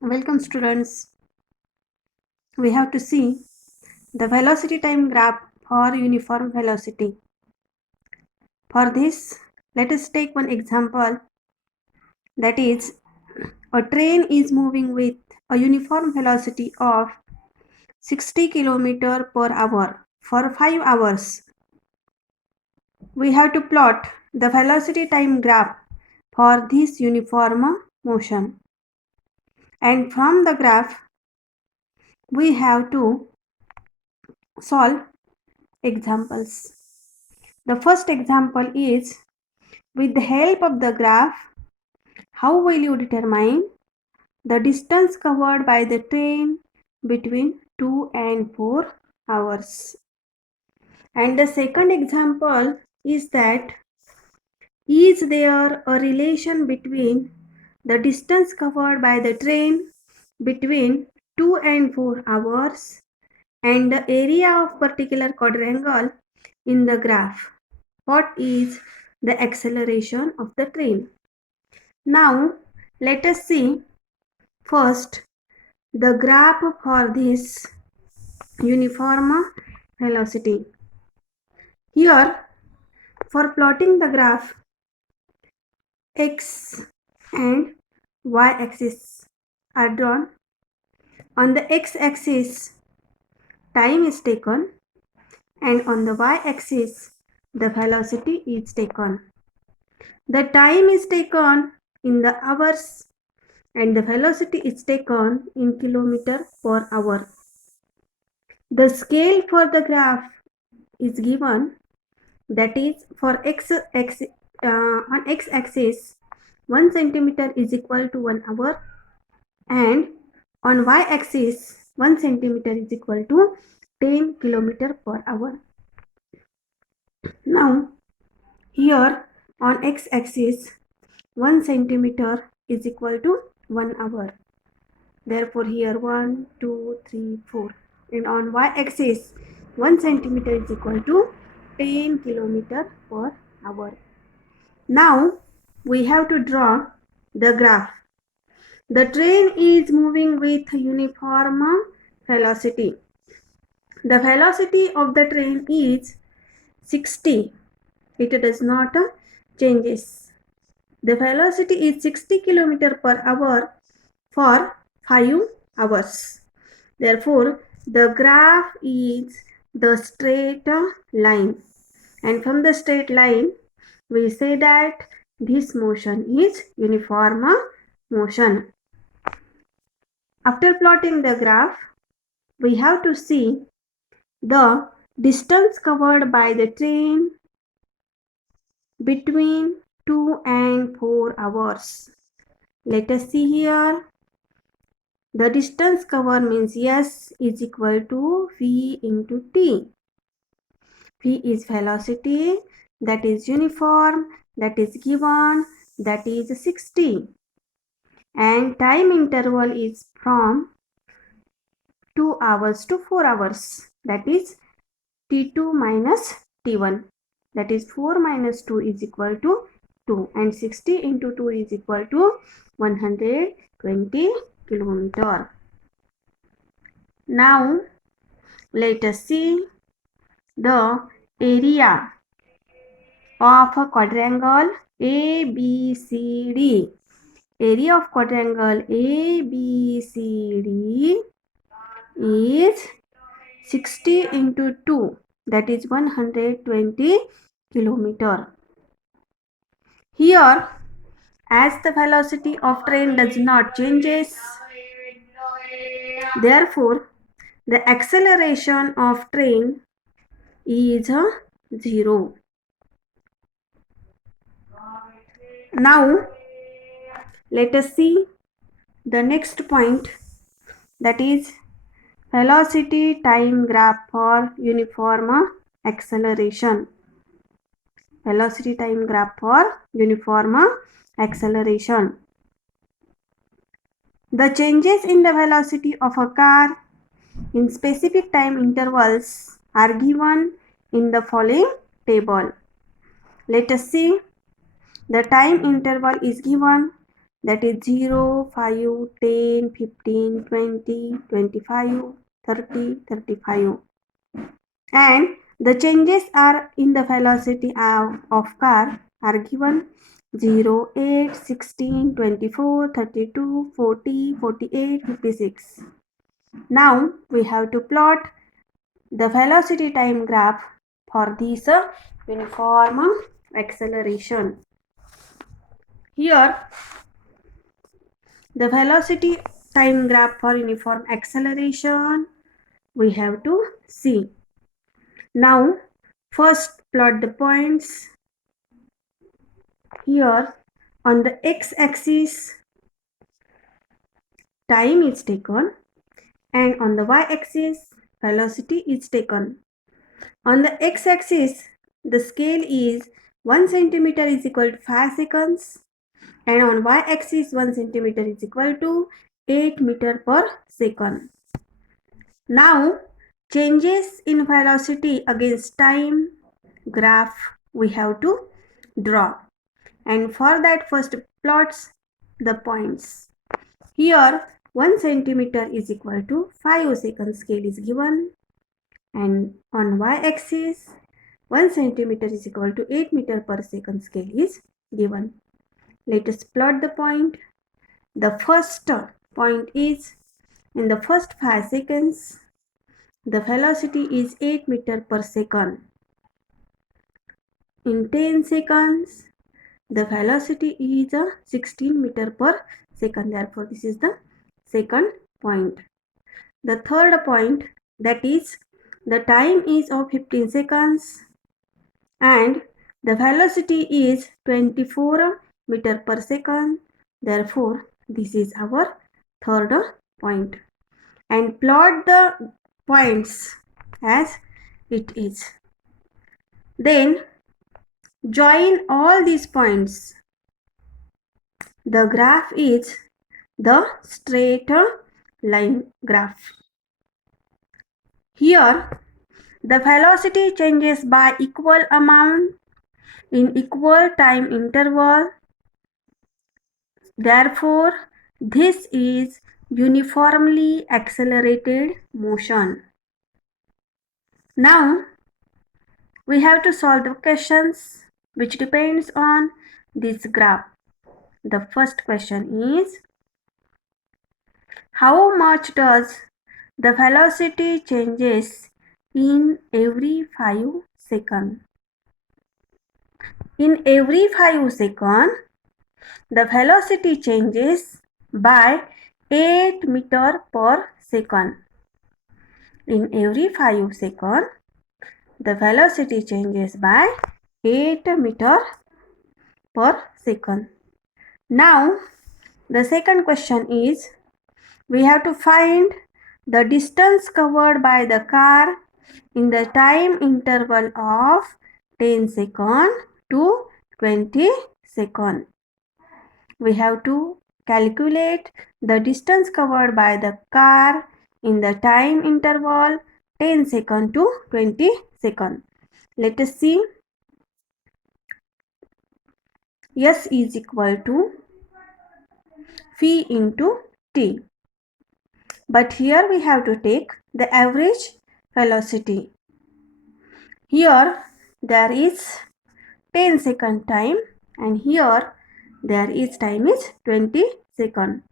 Welcome students. We have to see the velocity time graph for uniform velocity. For this, let us take one example, that is, a train is moving with a uniform velocity of 60 km per hour for 5 hours. We have to plot the velocity time graph for this uniform motion. And from the graph, we have to solve examples. The first example is, with the help of the graph, how will you determine the distance covered by the train between 2 and 4 hours? And the second example is that, is there a relation between the distance covered by the train between 2 and 4 hours and the area of particular quadrangle in the graph? What is the acceleration of the train? Now, let us see first the graph for this uniform velocity. Here, for plotting the graph, x and y axis are drawn. On the x axis, time is taken, and on the y axis, the velocity is taken. The time is taken in the hours and the velocity is taken in kilometer per hour. The scale for the graph is given, that is, for on x-axis 1 centimeter is equal to 1 hour, and on y-axis 1 centimeter is equal to 10 kilometer per hour. Now, here on x-axis 1 centimeter is equal to 1 hour. Therefore, here 1, 2, 3, 4. And on y-axis, 1 centimeter is equal to 10 kilometer per hour. Now, we have to draw the graph. The train is moving with uniform velocity. The velocity of the train is 60. It does not changes. The velocity is 60 kilometer per hour for 5 hours. Therefore, the graph is the straight line. And from the straight line, we say that this motion is uniform motion. After plotting the graph, we have to see the distance covered by the train between 2 and 4 hours. Let us see here. The distance covered means S is equal to V into T. V is velocity, that is uniform, that is given, that is 60. And time interval is from 2 hours to 4 hours, that is T2 minus T1. That is 4 minus 2 is equal to 2, and 60 into 2 is equal to 120 kilometer. Now, let us see the area of a quadrangle ABCD. Area of quadrangle ABCD is 60 into 2, that is 120 kilometer. Here, as the velocity of train does not changes, therefore the acceleration of train is 0. Now, let us see the next point, that is velocity time graph for uniform acceleration. Velocity time graph for uniform acceleration. The changes in the velocity of a car in specific time intervals are given in the following table. Let us see. The time interval is given that is 0, 5, 10, 15, 20, 25, 30, 35. And the changes are in the velocity of car are given 0, 8, 16, 24, 32, 40, 48, 56. Now we have to plot the velocity time graph for this uniform acceleration. Here the velocity time graph for uniform acceleration we have to see. Now first plot the points. Here on the x-axis time is taken and on the y-axis velocity is taken. On the x-axis the scale is 1 centimeter is equal to 5 seconds and on y-axis 1 centimeter is equal to 8 meter per second. Now changes in velocity against time graph we have to draw, and for that first plots the points. Here 1 centimeter is equal to 5 seconds scale is given, and on y-axis 1 centimeter is equal to 8 meter per second scale is given. Let us plot the point. The first point is in the first 5 seconds the velocity is 8 meter per second. In 10 seconds the velocity is 16 meter per second. Therefore this is the second point. The third point, that is the time is of 15 seconds and the velocity is 24 meter per second. Therefore this is our third point, and plot the points as it is. Then join all these points. The graph is the straight line graph. Here the velocity changes by equal amount in equal time interval. Therefore this is uniformly accelerated motion. Now we have to solve the questions which depends on this graph. The first question is, how much does the velocity changes in every 5 seconds? In every 5 seconds, the velocity changes by 8 meter per second. In every 5 seconds, the velocity changes by 8 meter per second. Now, the second question is, we have to find the distance covered by the car in the time interval of 10 seconds to 20 seconds. We have to calculate the distance covered by the car in the time interval 10 seconds to 20 seconds. Let us see. S is equal to phi into t. But here we have to take the average velocity. Here there is 10 second time and here there is time is 20 second.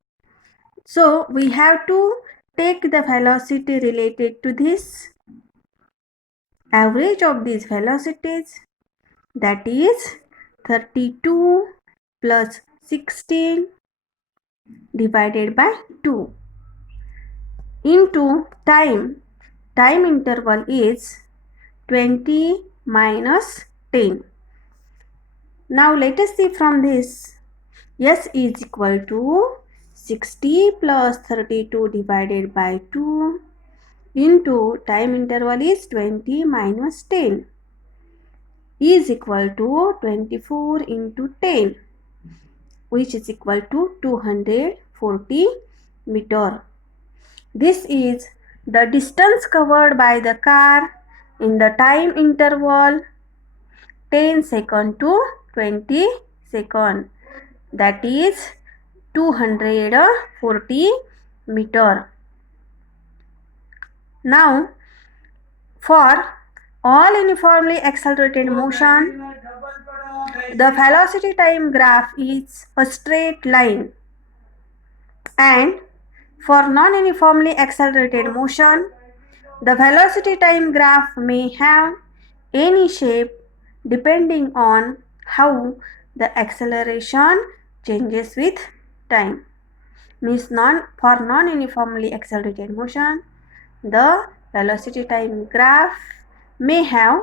So we have to take the velocity related to this average of these velocities, that is 32 plus 16 divided by 2 into time interval is 20 minus 10. Now let us see from this. S is equal to 60 plus 32 divided by 2 into time interval is 20 minus 10 is equal to 24 into 10, which is equal to 240 meter. This is the distance covered by the car in the time interval 10 second to 20 second. That is 240 meter. Now, for all uniformly accelerated motion, the velocity time graph is a straight line, and for non-uniformly accelerated motion, the velocity time graph may have any shape depending on how the acceleration changes with time. Means for non-uniformly accelerated motion, the velocity time graph may have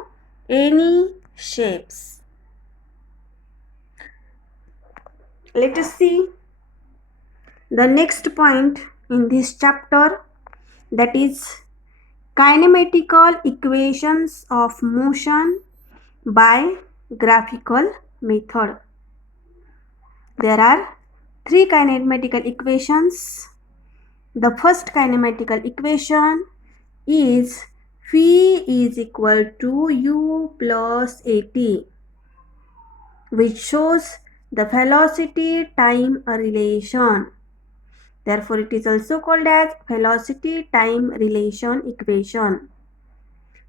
any shapes. Let us see the next point in this chapter, that is kinematical equations of motion by graphical method. There are three kinematical equations. The first kinematical equation is phi is equal to u plus at, which shows the velocity time relation. Therefore, it is also called as velocity time relation equation.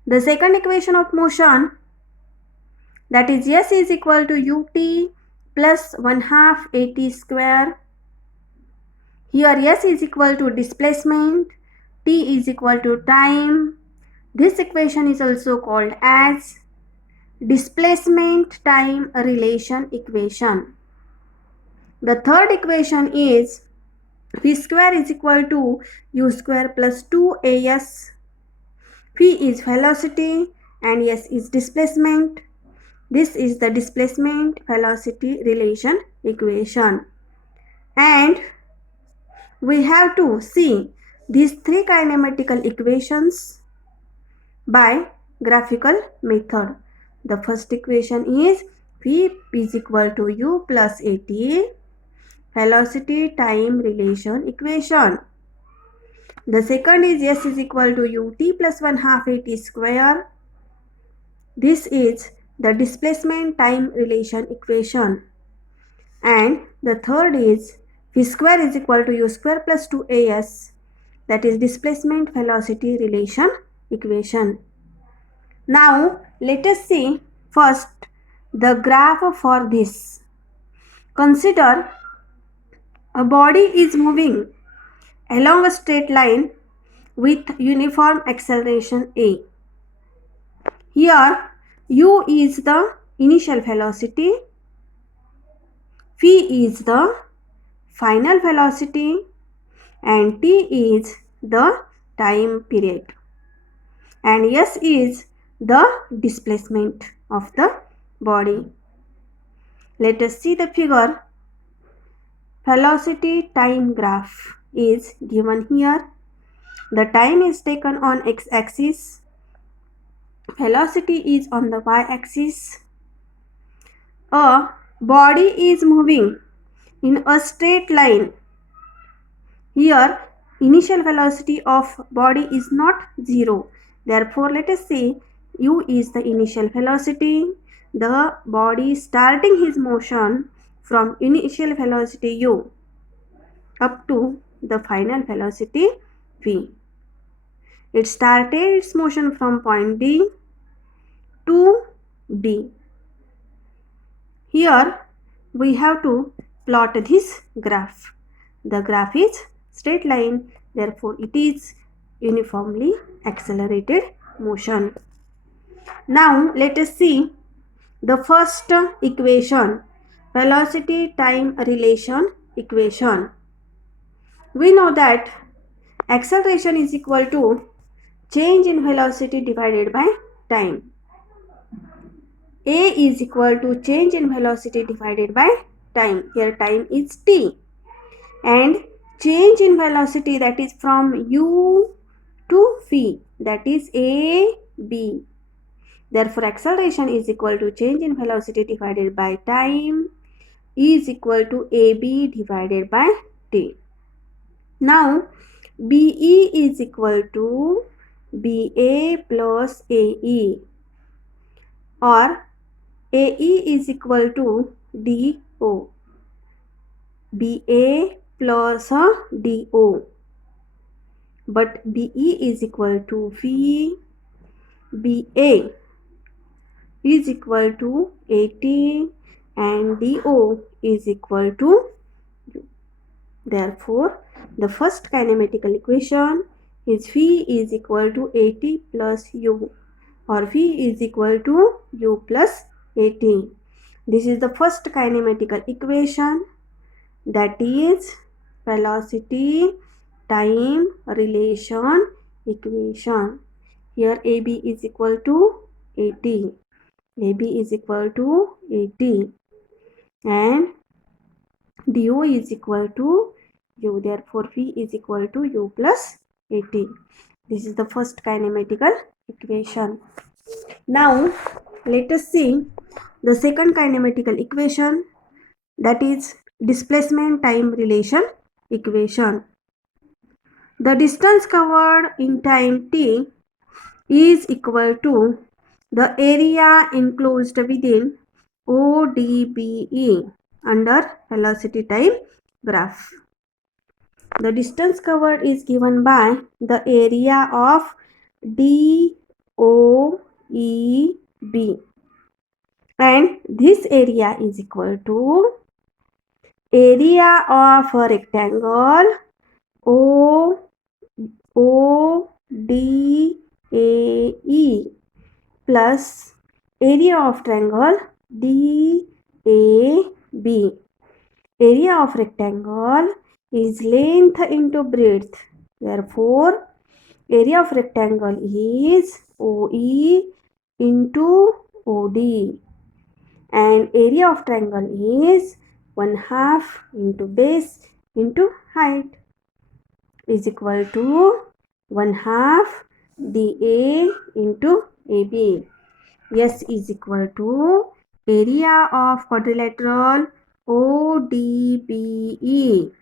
The second equation of motion, that is s is equal to ut plus 1/2 at square. Here s is equal to displacement, t is equal to time. This equation is also called as displacement time relation equation. The third equation is v square is equal to u square plus 2as. Phi is velocity and s is displacement. This is the displacement velocity relation equation. And we have to see these three kinematical equations by graphical method. The first equation is v is equal to u plus at, velocity time relation equation. The second is s is equal to ut plus 1/2 at square. This is the displacement time relation equation. And the third is v square is equal to u square plus 2as, that is displacement velocity relation equation. Now let us see first the graph for this. Consider a body is moving along a straight line with uniform acceleration a. Here u is the initial velocity, phi is the final velocity, and t is the time period, and s is the displacement of the body. Let us see the figure. Velocity time graph is given here. The time is taken on x-axis. Velocity is on the y-axis. A body is moving in a straight line. Here initial velocity of body is not 0. Therefore, let us say u is the initial velocity. The body starting his motion from initial velocity u up to the final velocity v. It started its motion from point D to D. Here we have to plot this graph. The graph is straight line, therefore it is uniformly accelerated motion. Now let us see the first equation, velocity time relation equation. We know that acceleration is equal to change in velocity divided by time. A is equal to change in velocity divided by time. Here time is t. And change in velocity, that is from u to phi, that is a, b. Therefore, acceleration is equal to change in velocity divided by time is equal to ab divided by t. Now, BE is equal to BA plus AE, or AE is equal to DO. BA plus DO. But BE is equal to V. BA is equal to 80 and DO is equal to U. Therefore, the first kinematical equation is V is equal to 80 plus U, or V is equal to U plus 80. This is the first kinematical equation, that is velocity time relation equation. Here AB is equal to 80. AB is equal to 80 and DO is equal to U. Therefore, V is equal to U plus 80. This is the first kinematical equation. Now, let us see the second kinematical equation, that is displacement time relation equation. The distance covered in time t is equal to the area enclosed within ODBE under velocity time graph. The distance covered is given by the area of DOEB, and this area is equal to area of a rectangle ODAE plus area of triangle DAB. Area of rectangle is length into breadth. Therefore, area of rectangle is OE into OD, and area of triangle is 1/2 into base into height is equal to 1/2 DA into AB. S is equal to area of quadrilateral ODBE,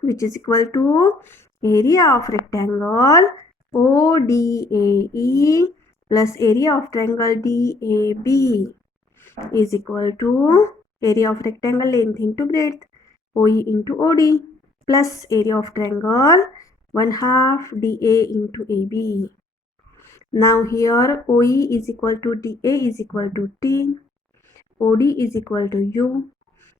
which is equal to area of rectangle ODAE plus area of triangle DAB is equal to area of rectangle length into breadth OE into OD plus area of triangle 1/2 DA into AB. Now here OE is equal to DA is equal to T, OD is equal to U,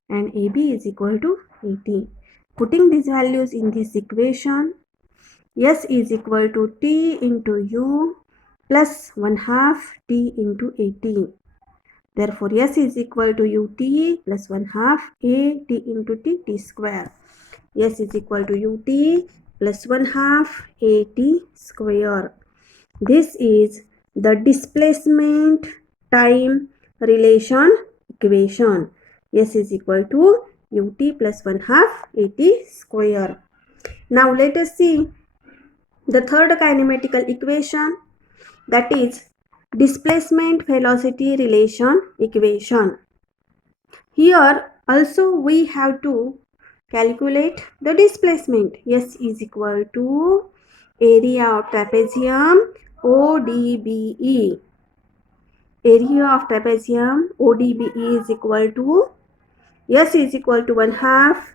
and AB is equal to 80. Putting these values in this equation, S is equal to T into U plus 1/2 T into 80. Therefore, S is equal to UT plus 1/2 A T into T square. S is equal to UT plus 1/2 AT square. This is the displacement time relation equation. S is equal to UT plus 1/2 AT square. Now let us see the third kinematical equation, that is displacement velocity relation equation. Here also we have to calculate the displacement. S is equal to area of trapezium ODBE. Area of trapezium ODBE is equal to S is equal to 1/2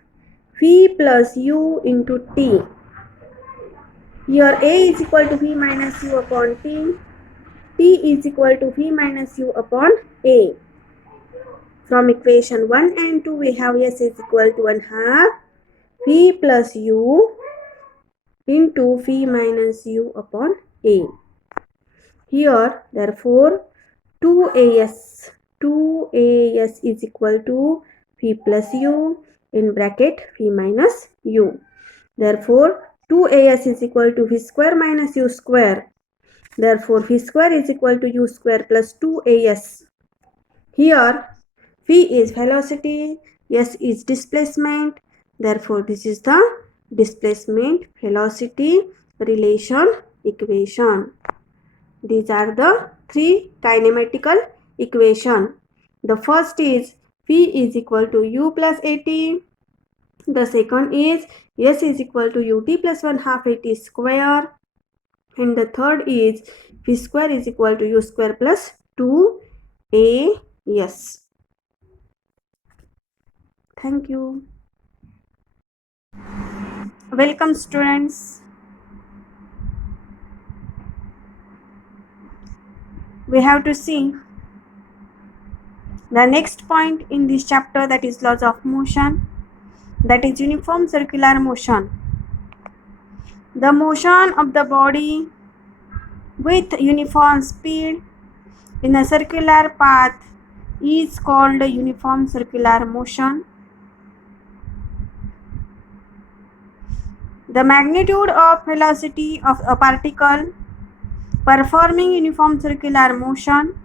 V plus U into T. Here A is equal to V minus U upon T. T is equal to V minus U upon A. From equation 1 and 2 we have S is equal to 1/2 V plus U into V minus U upon A. Here therefore 2AS is equal to V plus U in bracket V minus U. Therefore 2AS is equal to V square minus U square. Therefore V square is equal to U square plus 2AS. Here V is velocity, S is displacement. Therefore this is the displacement velocity relation equation. These are the three kinematical equation. The first is V is equal to U plus AT. The second is S is equal to UT plus 1/2 AT square. And the third is V square is equal to U square plus 2AS. Thank you. Welcome students. We have to see the next point in this chapter, that is laws of motion, that is uniform circular motion. The motion of the body with uniform speed in a circular path is called uniform circular motion. The magnitude of velocity of a particle performing uniform circular motion,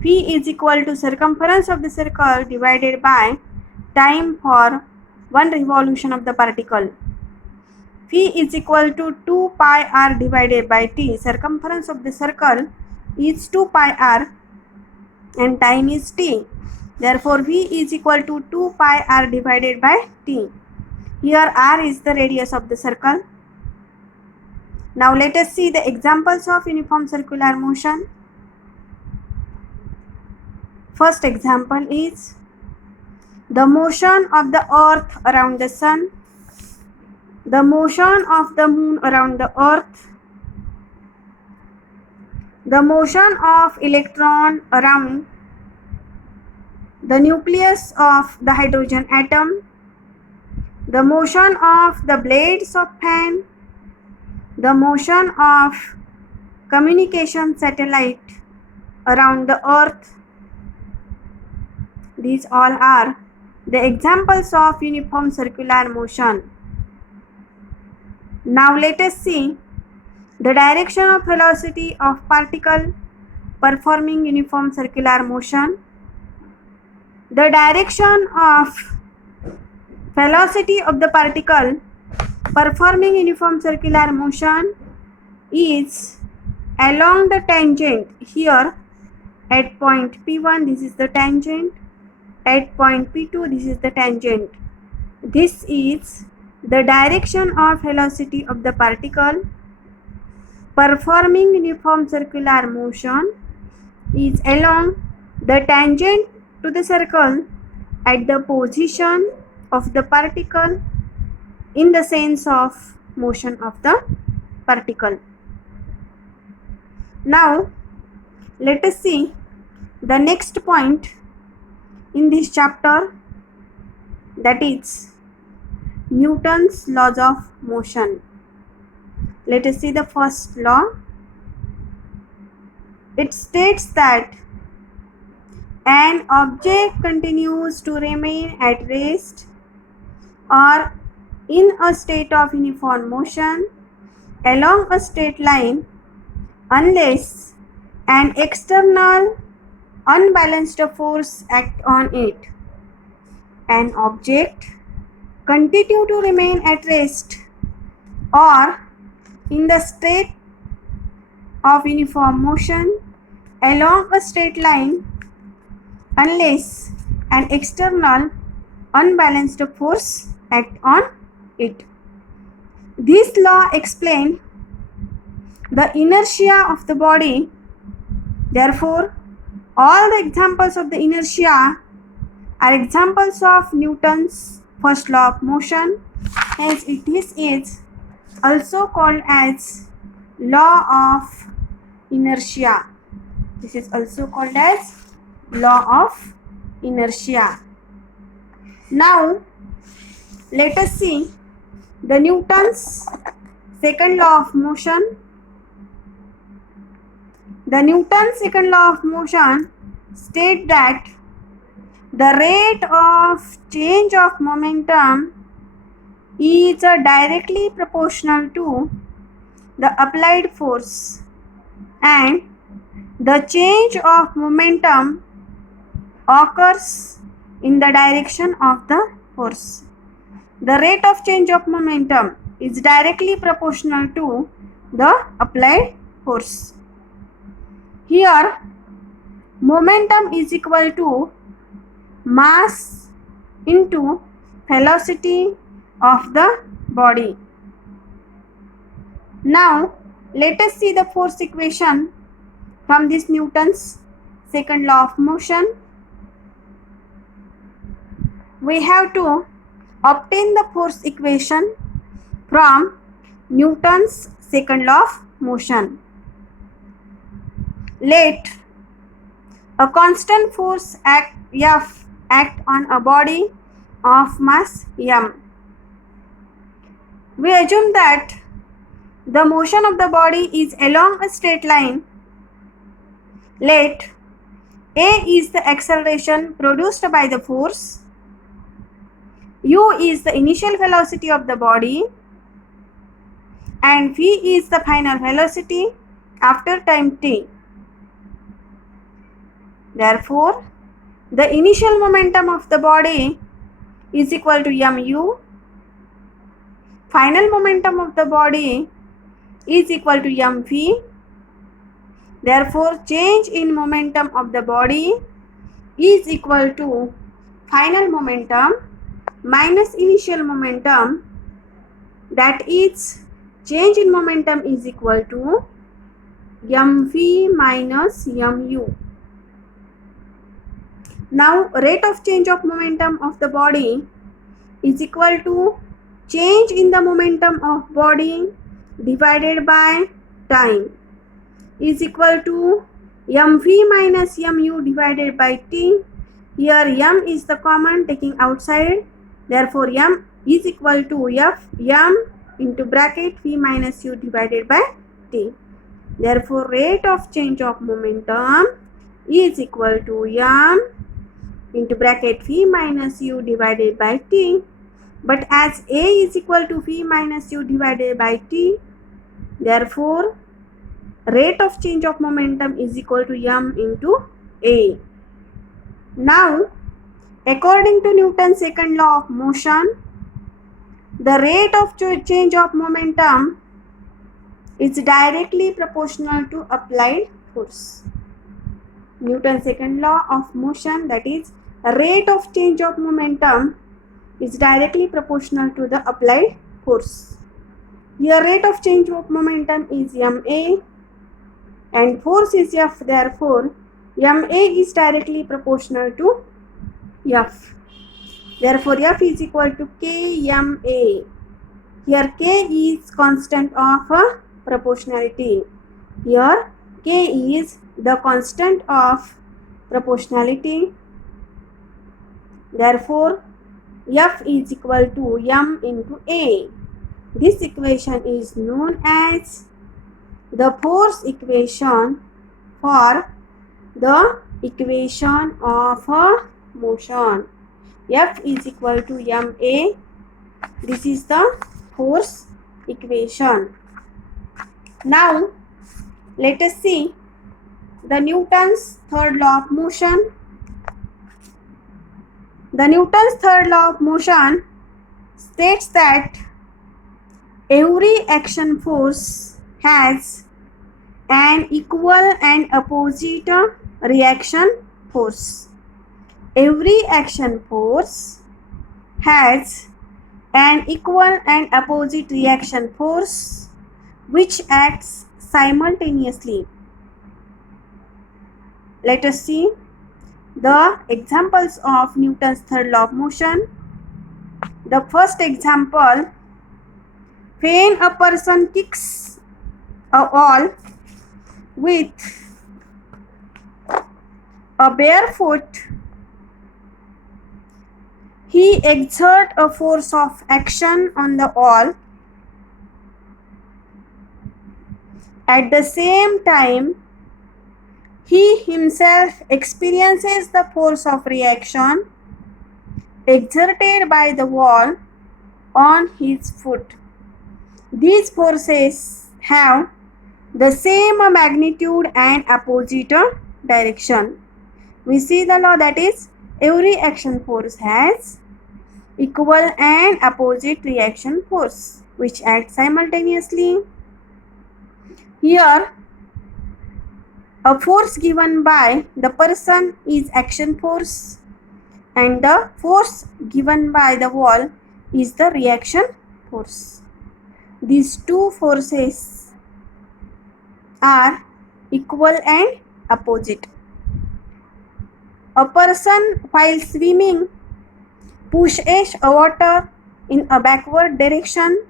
V is equal to circumference of the circle divided by time for one revolution of the particle. V is equal to 2 pi r divided by t. Circumference of the circle is 2 pi r and time is t. Therefore, V is equal to 2 pi r divided by t. Here r is the radius of the circle. Now let us see the examples of uniform circular motion. First example is the motion of the earth around the sun, the motion of the moon around the earth, the motion of electron around the nucleus of the hydrogen atom, the motion of the blades of fan, the motion of communication satellite around the earth. These all are the examples of uniform circular motion. Now let us see the direction of velocity of particle performing uniform circular motion. The direction of velocity of the particle performing uniform circular motion is along the tangent. Here at point P1 this is the tangent, at point P2 this is the tangent. This is the direction of velocity of the particle performing uniform circular motion is along the tangent to the circle at the position of the particle in the sense of motion of the particle. Now let us see the next point in this chapter, that is Newton's laws of motion. Let us see the first law. It states that an object continues to remain at rest or in a state of uniform motion along a straight line unless an external unbalanced force acts on it. An object continue to remain at rest or in the state of uniform motion along a straight line unless an external unbalanced force acts on it. This law explains the inertia of the body. Therefore, all the examples of the inertia are examples of Newton's first law of motion. Hence, it is also called as law of inertia. This is also called as law of inertia. Now, let us see the Newton's second law of motion. The Newton's second law of motion states that the rate of change of momentum is directly proportional to the applied force, and the change of momentum occurs in the direction of the force. The rate of change of momentum is directly proportional to the applied force. Here, momentum is equal to mass into velocity of the body. Now, let us see the force equation from this Newton's second law of motion. We have to Obtain the force equation from Newton's second law of motion. Let a constant force F act on a body of mass m. We assume that the motion of the body is along a straight line. Let A is the acceleration produced by the force, u is the initial velocity of the body, and v is the final velocity after time t. Therefore, the initial momentum of the body is equal to mu, final momentum of the body is equal to mv. Therefore, change in momentum of the body is equal to final momentum minus initial momentum, that is, change in momentum is equal to mv minus mu. Now, rate of change of momentum of the body is equal to change in the momentum of body divided by time is equal to mv minus mu divided by t. Here m is the common taking outside. Therefore, m is equal to m into bracket v minus u divided by t. Therefore, rate of change of momentum is equal to m into bracket v minus u divided by t. But as a is equal to v minus u divided by t, therefore rate of change of momentum is equal to m into a. Now, according to Newton's second law of motion, the rate of change of momentum is directly proportional to applied force. Newton's second law of motion, that is, rate of change of momentum is directly proportional to the applied force. Here rate of change of momentum is ma and force is F. Therefore, ma is directly proportional to F. Therefore, F is equal to kma. Here k is constant of proportionality. Here k is the constant of proportionality. Therefore, F is equal to m into a. This equation is known as the force equation for the equation of motion. F is equal to ma. This is the force equation. Now, let us see the Newton's third law of motion. The Newton's third law of motion states that every action force has an equal and opposite reaction force. Every action force has an equal and opposite reaction force which acts simultaneously. Let us see the examples of Newton's third law of motion. The first example, when a person kicks a wall with a bare foot, he exerts a force of action on the wall. At the same time, he himself experiences the force of reaction exerted by the wall on his foot. These forces have the same magnitude and opposite direction. We see the law, that is, every action force has equal and opposite reaction force which act simultaneously. Here, a force given by the person is action force and the force given by the wall is the reaction force. These two forces are equal and opposite. A person while swimming pushes a water in a backward direction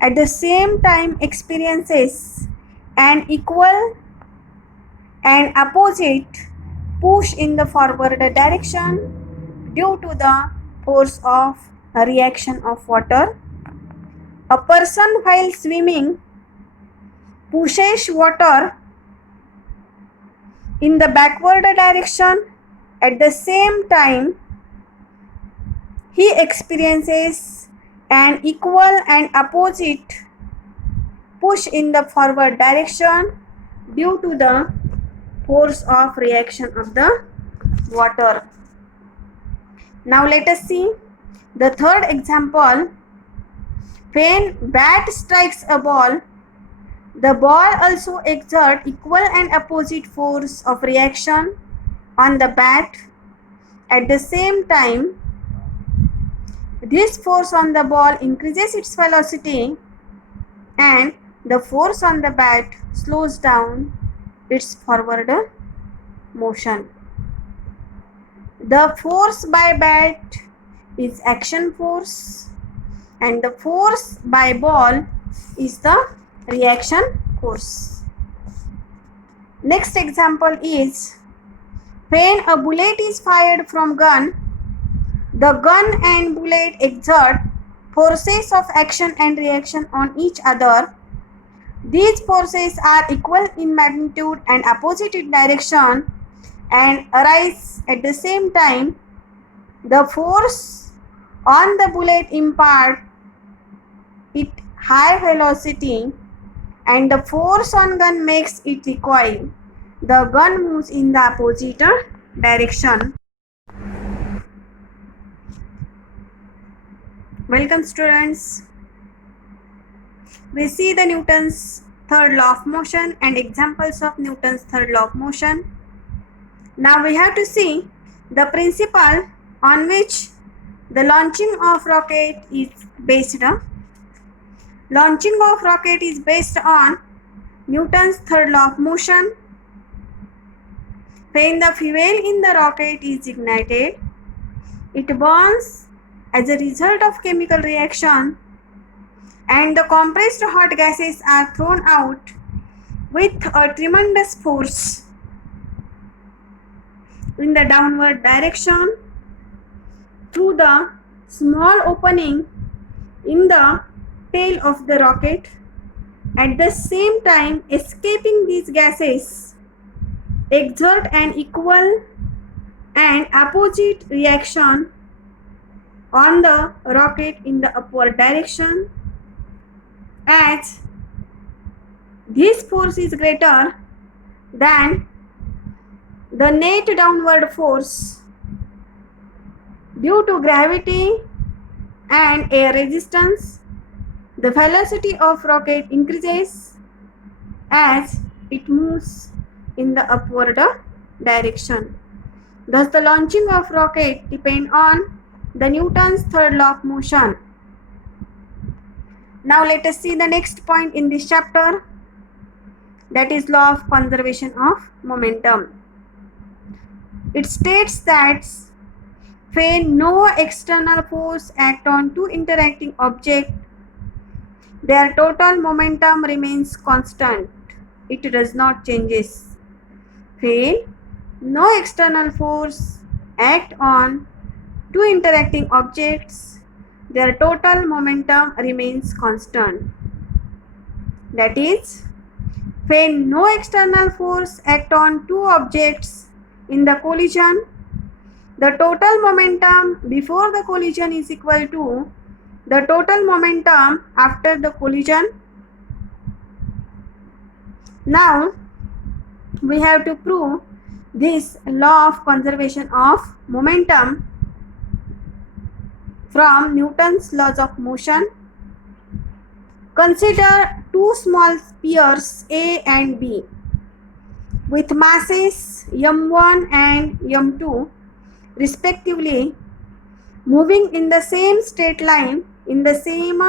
at the same time experiences an equal and opposite push in the forward direction due to the force of a reaction of water. A person while swimming pushes water in the backward direction at the same time he experiences an equal and opposite push in the forward direction due to the force of reaction of the water. Now let us see the third example. When bat strikes a ball, the ball also exerts equal and opposite force of reaction on the bat at the same time. This force on the ball increases its velocity and the force on the bat slows down its forward motion. The force by bat is action force and the force by ball is the reaction force. Next example is when a bullet is fired from gun, the gun and bullet exert forces of action and reaction on each other. These forces are equal in magnitude and opposite in direction and arise at the same time. The force on the bullet imparts it high velocity and the force on gun makes it recoil. The gun moves in the opposite direction. Welcome students. We see the Newton's third law of motion and examples of Newton's third law of motion. Now we have to see the principle on which the launching of rocket is based. Launching of rocket is based on Newton's third law of motion. When the fuel in the rocket is ignited, it burns as a result of chemical reaction and the compressed hot gases are thrown out with a tremendous force in the downward direction through the small opening in the tail of the rocket. At the same time, escaping these gases exert an equal and opposite reaction on the rocket in the upward direction, as this force is greater than the net downward force due to gravity and air resistance. The velocity of rocket increases as it moves in the upward direction. Thus the launching of rocket depends on the Newton's third law of motion. Now let us see the next point in this chapter, that is law of conservation of momentum. It states that when no external force acts on two interacting objects, their total momentum remains constant. It does not change. When no external force acts on two interacting objects, their total momentum remains constant. That is, when no external force acts on two objects in the collision, the total momentum before the collision is equal to the total momentum after the collision. Now we have to prove this law of conservation of momentum from Newton's laws of motion. Consider two small spheres A and B with masses m1 and m2 respectively, moving in the same straight line in the same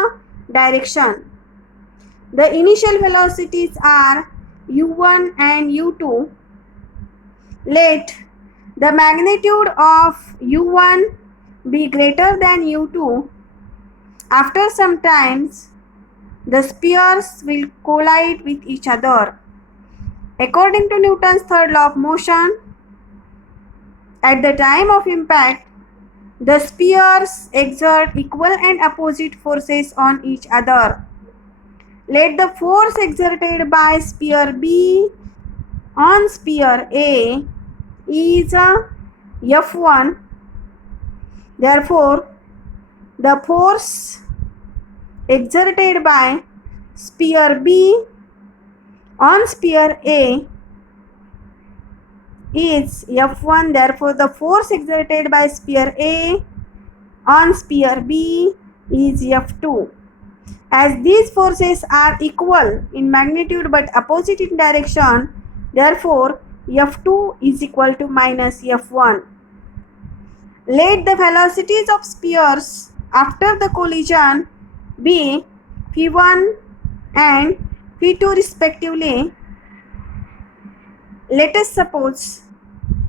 direction. The initial velocities are u1 and u2. Let the magnitude of u1 be greater than u2 After some times, the spheres will collide with each other. According to Newton's third law of motion, at the time of impact, the spheres exert equal and opposite forces on each other. Let the force exerted by sphere B on sphere A is F1. Therefore, the force exerted by sphere B on sphere A is F1. Therefore, the force exerted by sphere A on sphere B is F2. As these forces are equal in magnitude but opposite in direction, therefore F2 is equal to minus F1. Let the velocities of spheres after the collision be v1 and v2 respectively. Let us suppose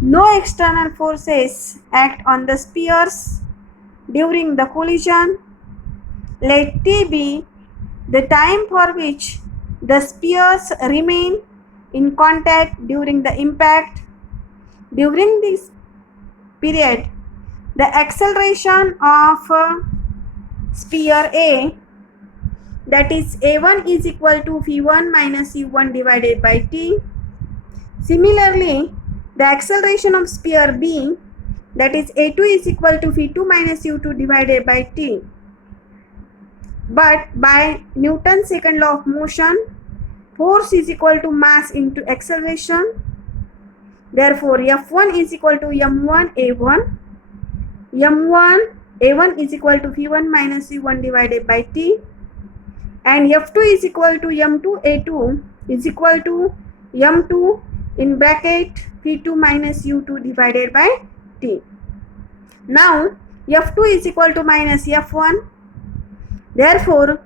no external forces act on the spheres during the collision. Let t be the time for which the spheres remain in contact during the impact. During this period, the acceleration of sphere A, that is A1, is equal to v1 minus u1 divided by t. Similarly, the acceleration of sphere B, that is A2, is equal to v2 minus u2 divided by t. But by Newton's second law of motion, force is equal to mass into acceleration. Therefore, F1 is equal to m1 a1. m1 a1 is equal to v1 minus u1 divided by t. And F2 is equal to m2 a2 is equal to m2 in bracket v2 minus u2 divided by t. Now, F2 is equal to minus F1. Therefore,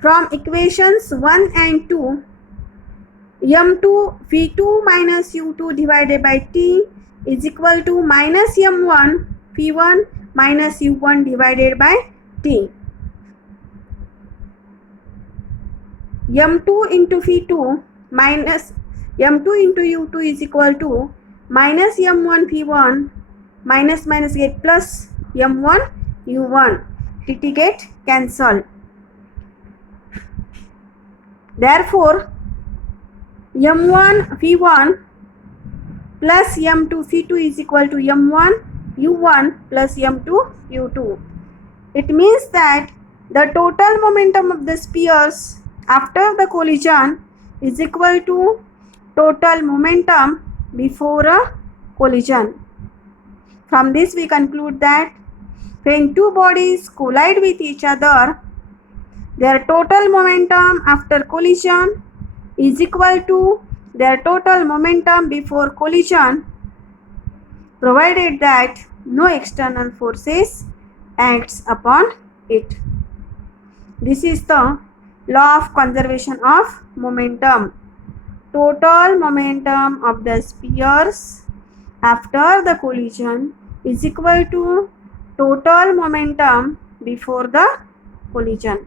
from equations 1 and 2, m2 v2 minus u2 divided by t is equal to minus m1 v1 minus u1 divided by t. m2 into v2 minus m2 into u2 is equal to minus m1 v1 minus get plus m1 u1. T get cancelled. Therefore, m1 v1 plus m2 v2 is equal to m1 u1 plus m2 u2. It means that the total momentum of the spheres after the collision is equal to total momentum before a collision. From this we conclude that when two bodies collide with each other, their total momentum after collision is equal to their total momentum before collision, provided that no external forces acts upon it. This is the law of conservation of momentum. Total momentum of the spheres after the collision is equal to total momentum before the collision.